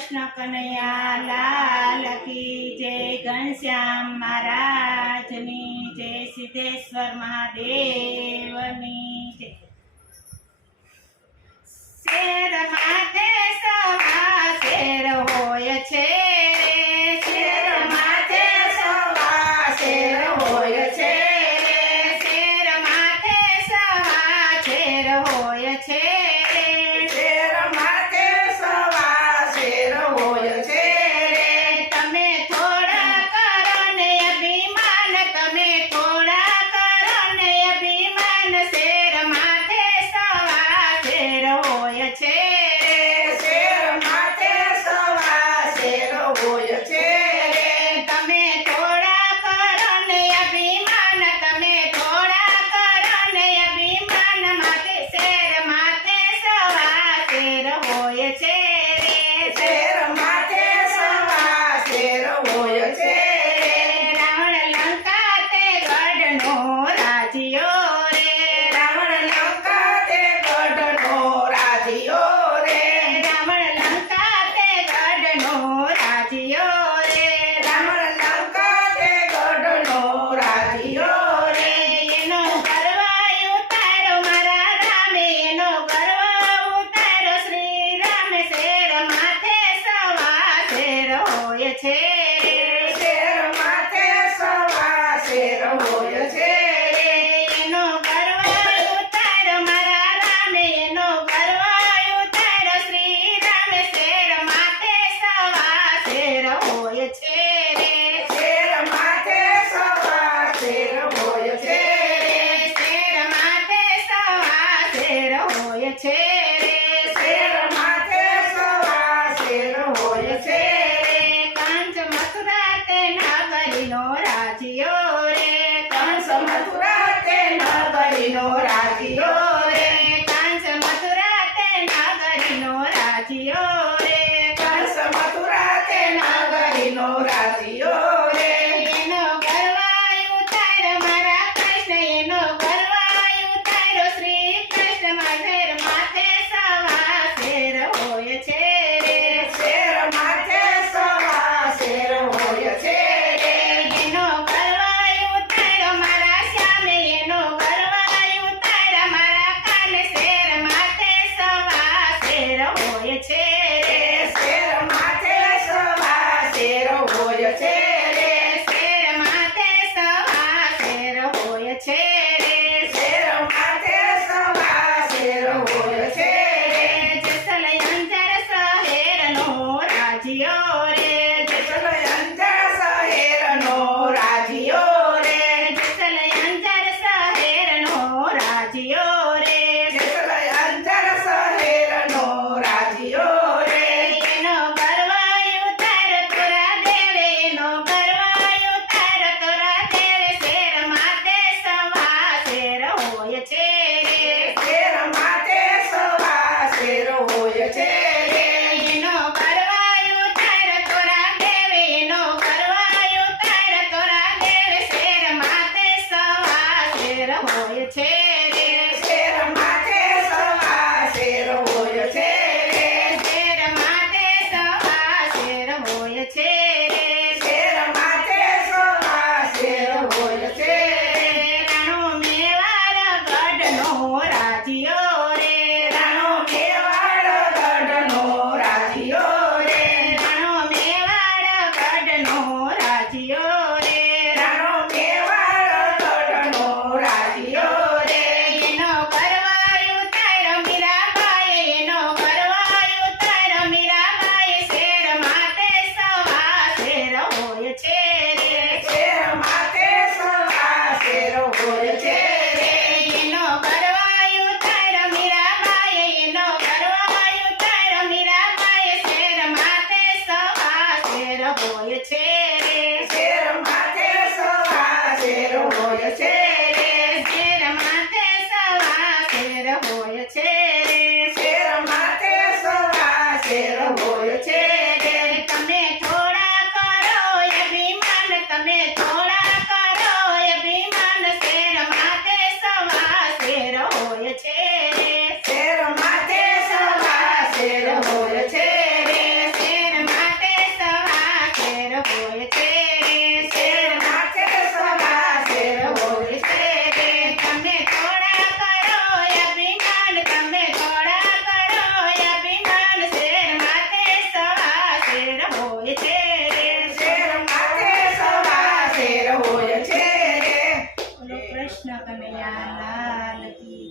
કૃષ્ણ કનૈયા લાલ કી જય ઘનશ્યામ મહારાજની, જય સિદ્ધેશ્વર મહાદેવની, જય. શેર માતે સવા શેર હોય છે, શેર માતે સવા શેર હોય છે. શેર માથે સવા શેર હોય છે. એનો મારા રામે એનો ગરવા ઉતાર શ્રી રામ શેર માથે સવા શેર હોય શેર માથે સવા શેર નો રાજીઓ રે કંસ મથુરા તે નગરી નો રાજીઓ বের হয়েছে